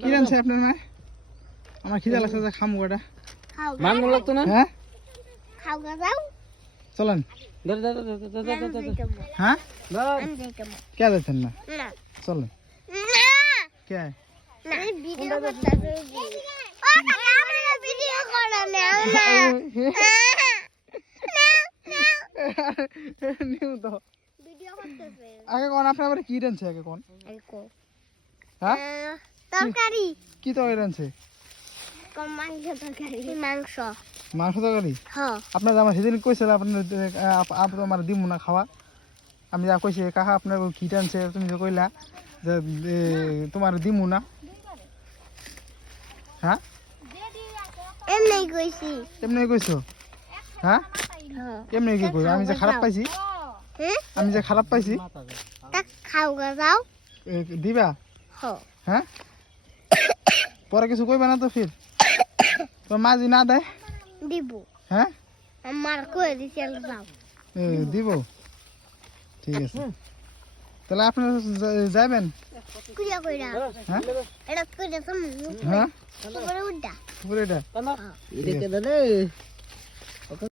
কি রানছে আপনার মা? আমার খিদা লাগছে, যে খামু এটা। মাংস লাগতো না? হ্যাঁ খাও গা যাও চলেন। ধর ধর ধর হ্যাঁ আমি যাইতাম কে যাচ্ছেন না? না চলেন। না কে? না ভিডিও করতেছ ও কাকা আমরা ভিডিও করো না নিউ তো ভিডিও করতেছে আগে কোন আপনি আবার কি রানছে আগে কোন? আইকো হ্যাঁ তরকারি কি তরকারি রানছে? কম মাংস তরকারি মাংস মাংস তরকারি। হ্যাঁ আপনার আমার সেদিন কইছিল আপনার আমার দিমু না খাওয়া। আমি যা কইছি কাকা আপনার কি টানছে, তুমি যে কইলা যে তোমার দিমু না। হ্যাঁ এমনি কইছি এমনি কইছো? হ্যাঁ হ্যাঁ এমনি কি কই? আমি যে খারাপ পাইছি, হ্যাঁ আমি যে খারাপ পাইছি, তা খাও গা যাও দিবা? হ্যাঁ হ্যাঁ পরে কিছু কইবা না তো ফির? তোর মা যদি না দেয়? দিব হ্যাঁ আমার কই দিছি যাও দিব। ঠিক আছে, তাহলে আপনি যাবেন? কুইয়া কইরা হ্যাঁ এটা কইরা তুমি হ্যাঁ উপরে উড়া পুরো এটা এটা কে দাদা